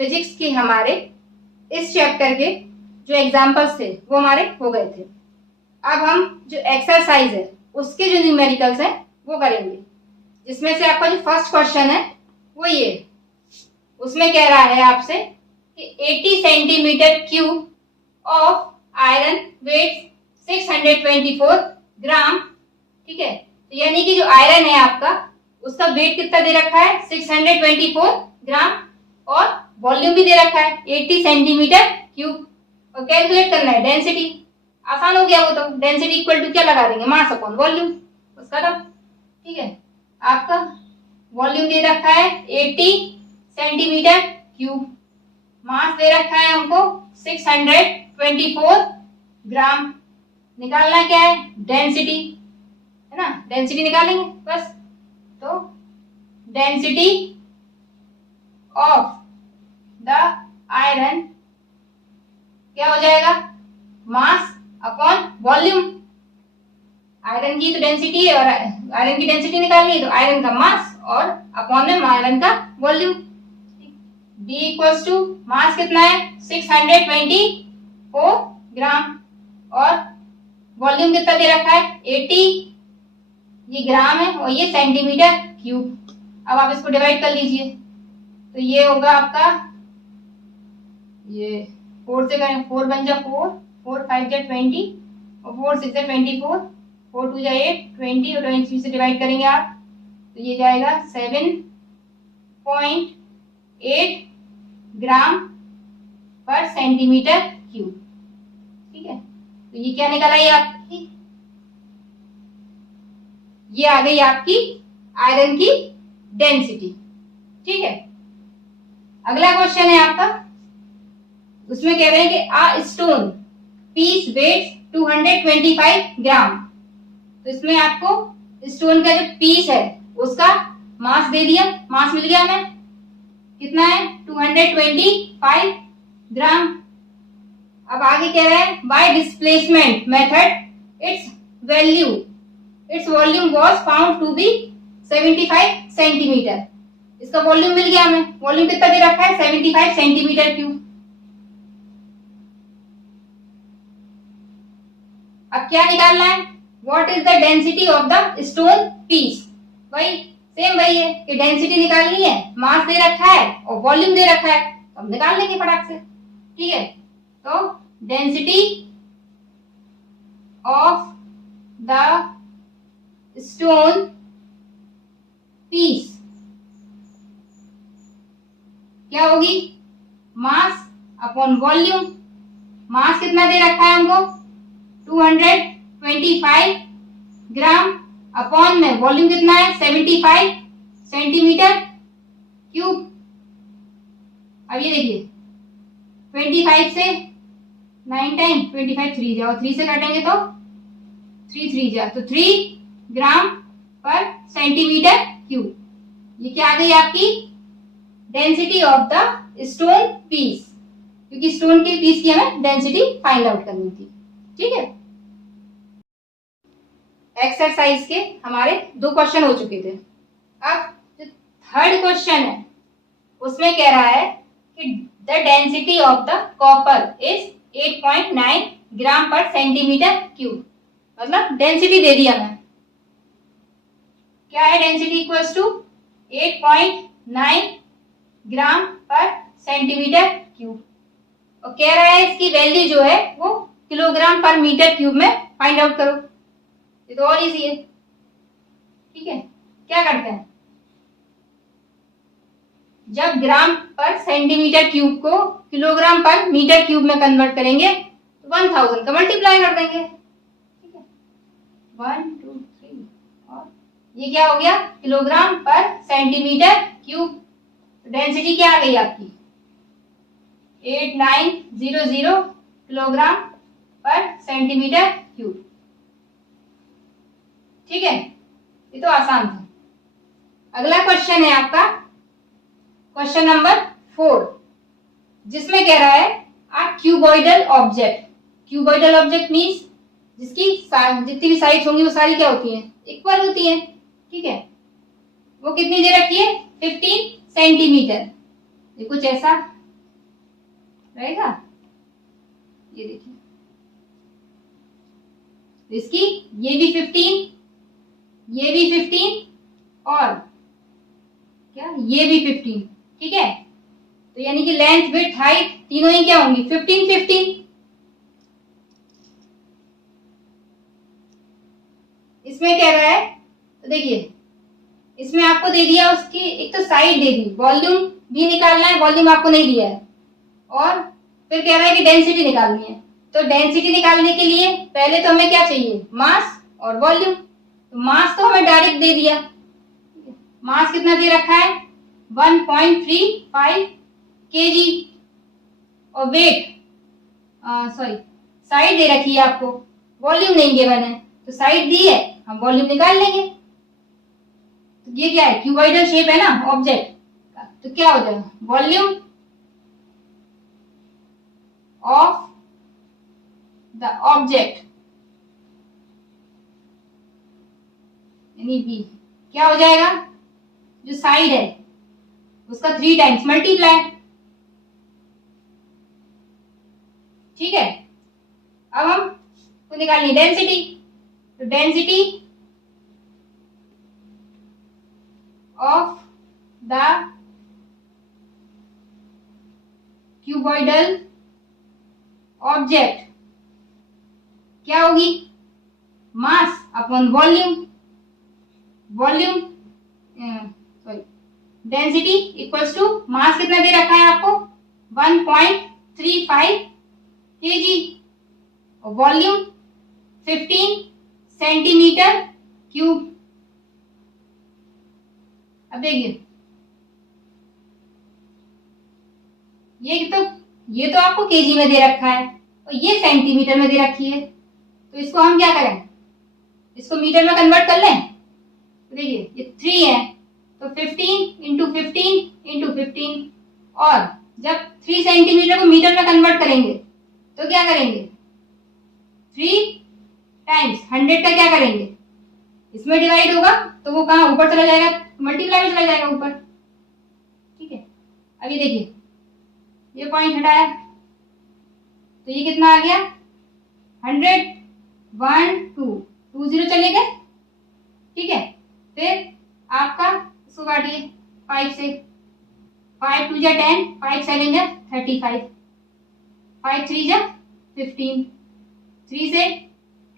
Physics के हमारे इस चैप्टर के जो एग्जाम्पल्स थे वो हमारे हो गए थे। अब हम जो एक्सरसाइज है उसके जो न्यूमेरिकल्स हैं वो करेंगे, जिसमें से आपका जो फर्स्ट क्वेश्चन है वो ये, उसमें कह रहा है आपसे कि 80 centimetre cube of iron weight 624 gram, ठीक है। तो यानी कि जो आयरन है आपका उसका वेट कितना दे रखा है 624 ग्राम और वॉल्यूम भी दे रखा है 80 सेंटीमीटर क्यूब, और कैलकुलेट करना है डेंसिटी। आसान हो गया वो तो, डेंसिटी इक्वल टू क्या लगा देंगे, मास अपॉन वॉल्यूम, बस खत्म, ठीक है। आपका वॉल्यूम दे रखा है 80 सेंटीमीटर क्यूब, मास दे रखा है हमको 624 ग्राम, निकालना क्या है डेंसिटी, है ना, डेंसिटी निकालेंगे बस। तो डेंसिटी ऑफ द आयरन क्या हो जाएगा, मास अपॉन वॉल्यूम। आयरन की तो डेंसिटी है और आयरन की डेंसिटी निकालनी है तो आयरन का मास और अपॉन में आयरन का volume. B equals to mass कितना है 624 ग्राम और वॉल्यूम कितना दे रखा है 80, ये ग्राम है और ये सेंटीमीटर क्यूब। अब आप इसको डिवाइड कर लीजिए तो ये होगा आपका, ये 4 से करें, 4 बन जा 4, 4 5 जा 20 और 4 6 जा 24, 4 2 जा 8, 20 और 23 से डिवाइड करेंगे आप तो ये जाएगा 7.8 ग्राम पर सेंटीमीटर क्यूब, ठीक है। तो ये क्या निकल आई आपकी, ये आ गई आपकी आयरन की डेंसिटी, ठीक है। अगला क्वेश्चन है आपका, उसमें कह रहे हैं कि आ स्टोन पीस वेट 225 ग्राम। तो इसमें आपको स्टोन का जो पीस है उसका मास दे दिया, मास मिल गया हमें कितना है 225 ग्राम। अब आगे कह रहा है by displacement method its volume was found to be 75 centimetre. इसका वॉल्यूम मिल गया हमें, वॉल्यूम कितना दे रखा है 75 सेंटीमीटर क्यूब। अब क्या निकालना है, what is the density of the stone piece, वही सेम वही है कि डेंसिटी निकालनी है, मास दे रखा है और वॉल्यूम दे रखा है, तो हम निकाल लेंगे फटाक से, ठीक है। तो density of the stone piece क्या होगी, मास अपॉन वॉल्यूम। मास कितना दे रखा है हमको 225 ग्राम अपॉन में वॉल्यूम कितना है 75 सेंटीमीटर क्यूब। अब ये देखिए 25 से 9 टाइम 25 3 जाओ, 3 से काटेंगे तो 3 3 जा तो 3 ग्राम पर सेंटीमीटर क्यूब। ये क्या आ गई आपकी density of the stone piece, क्योंकि स्टोन के पीस की हमें डेंसिटी फाइंड आउट करनी थी, ठीक है। एक्सरसाइज के हमारे 2 क्वेश्चन हो चुके थे। अब जो थर्ड क्वेश्चन है उसमें कह रहा है कि the density of the copper is 8.9 ग्राम पर सेंटीमीटर क्यूब, मतलब डेंसिटी दे दी हमें, क्या है डेंसिटी इक्वल्स टू 8.9 ग्राम पर सेंटीमीटर क्यूब, और कह रहा है इसकी वैल्यू जो है वो किलोग्राम पर मीटर क्यूब में फाइंड आउट करो। ये तो और इजी है, ठीक है। क्या करते हैं, जब ग्राम पर सेंटीमीटर क्यूब को किलोग्राम पर मीटर क्यूब में कन्वर्ट करेंगे तो 1000 का मल्टीप्लाई कर देंगे, ठीक है। 1 2 3 और ये क्या हो गया किलोग्राम पर सेंटीमीटर क्यूब। डेंसिटी क्या आ गई आपकी 8900 किलोग्राम पर सेंटीमीटर क्यूब, ठीक है। ये तो आसान था। अगला क्वेश्चन है आपका क्वेश्चन नंबर 4, जिसमें कह रहा है a cuboidal object. Cuboidal object means जिसकी जितनी भी साइड्स होंगी वो सारी क्या होती हैं इक्वल होती हैं, ठीक है। वो कितनी दे रखी है 15 सेंटीमीटर। ये कुछ ऐसा रहेगा। ये देखिए, तो इसकी ये भी 15, ये भी 15 और क्या ये भी 15, ठीक है। तो यानी कि लेंथ विड्थ हाइट तीनों ही क्या होंगी 15 15। इसमें कह रहा है, तो देखिए इसमें आपको दे दिया उसकी एक तो साइड दे दी, वॉल्यूम भी निकालना है, वॉल्यूम आपको नहीं दिया है, और फिर कह रहा है कि डेंसिटी निकालनी है। तो डेंसिटी निकालने के लिए पहले तो हमें क्या चाहिए, मास और वॉल्यूम। तो मास तो हमें डायरेक्ट दे दिया, मास कितना दे रखा है 1.35 kg, और वेट सॉरी साइड दे रखी है आपको, वॉल्यूम नहीं गिवन है, तो साइड दी है, हम वॉल्यूम निकाल लेंगे। तो ये क्या है, क्यूबॉइडल शेप है ना ऑब्जेक्ट का, तो क्या हो जाएगा वॉल्यूम ऑफ द ऑब्जेक्ट यानी बी, क्या हो जाएगा, जो साइड है उसका 3 टाइम्स मल्टीप्लाई, ठीक है। अब हम को निकालनी डेंसिटी, तो density of the cuboidal object क्या होगी, mass upon volume, volume sorry density equals to mass कितना दे रखा है आपको 1.35 kg और वॉल्यूम 15 सेंटीमीटर क्यूब। अब देखिए ये तो आपको केजी में दे रखा है और ये सेंटीमीटर में दे रखी है, तो इसको हम क्या करें, इसको मीटर में कन्वर्ट कर लें। तो देखिए ये 3 है, तो 15 इंटू 15 इंटू 15, और जब 3 सेंटीमीटर को मीटर में कन्वर्ट करेंगे तो क्या करेंगे 3 टाइम्स 100 का क्या करेंगे, इसमें डिवाइड होगा तो वो कहाँ ऊपर चला जाएगा, मल्टीप्लाई में चला जाएगा ऊपर, ठीक है। अभी देखिए ये पॉइंट हटाया तो ये कितना आ गया 100, 1 2 2 0 चले गए, ठीक है। फिर आपका इसको काटिए 5 से, 5 2 जा 10, 5 7 जा 35, 5 3 जा 15, 3 से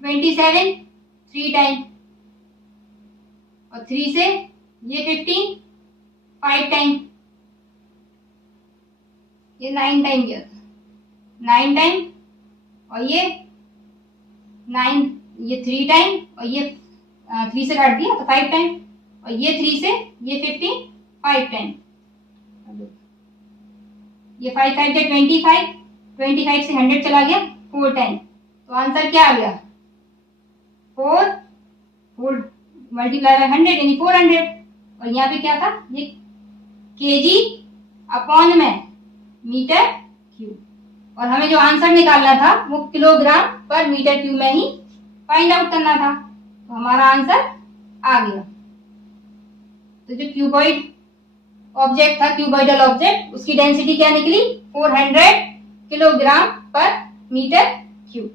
27 3 टाइम, और 3 से ये 15 5 टाइम, ये 9 टाइम गया था, 9 टाइम, और ये 9 ये 3 टाइम, और ये 3 से काट दिया तो 5 टाइम, और ये 3 से ये 15 5 टाइम, ये 5 5 जा 25, 25 से 100 चला गया 4 टाइम, तो आंसर क्या आ गया 4 मल्टीप्लाई बाय 100 यानी 400, और यहाँ पे क्या था ये केजी अपॉन में मीटर क्यूब, और हमें जो आंसर निकालना था वो किलोग्राम पर मीटर क्यूब में ही फाइंड आउट करना था, तो हमारा आंसर आ गया। तो जो क्यूबॉइड ऑब्जेक्ट था, क्यूबॉइडल ऑब्जेक्ट, उसकी डेंसिटी क्या निकली 400 किलोग्राम पर मीटर क्यूब।